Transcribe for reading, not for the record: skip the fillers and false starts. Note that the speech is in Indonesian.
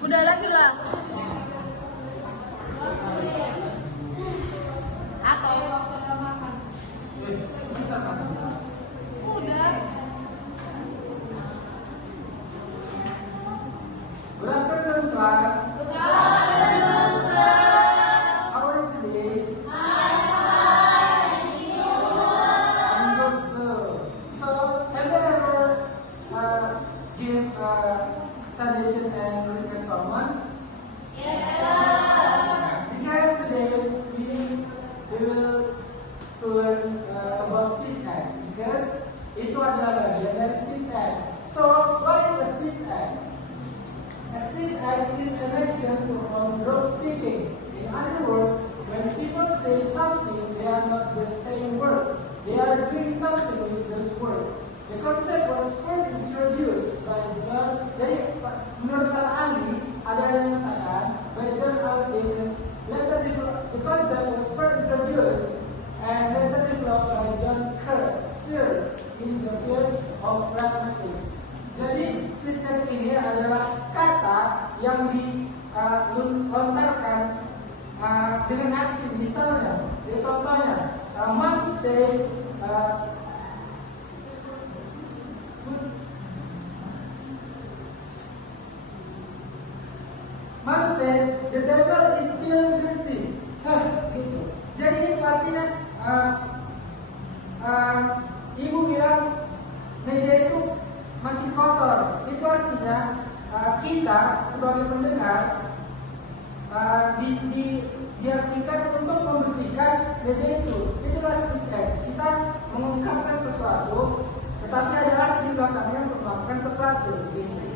Udah lagi lah. Atau makan. Udah. Good afternoon, class. Good afternoon, sir. How are you today? I'm I'm good too. So, have you ever give suggestion and request someone? Yes, sir. Because today we will to learn about speech act. Because itu adalah bagian dari speech act. So, what is a speech act? A speech act is an action to control speaking. In other words, when people say something, they are not just saying words. They are doing something with those words. The concept was first introduced by John. Jadi menurut para ahli ada yang mengatakan by John Austin. Later the concept was first introduced and later developed by John Searle in the field of pragmatic. Jadi speech act ini adalah kata yang dilontarkan dengan aksi. Misalnya, contohnya, Mom said, Mom said, the devil is still dirty. Gitu. Jadi itu artinya ibu bilang meja itu masih kotor. Itu artinya kita sebagai pendengar diartikan untuk membersihkan meja itu. Itulah speech act. Kita mengungkapkan sesuatu, tetapi ada arti di belakangnya untuk melakukan sesuatu. Gitu.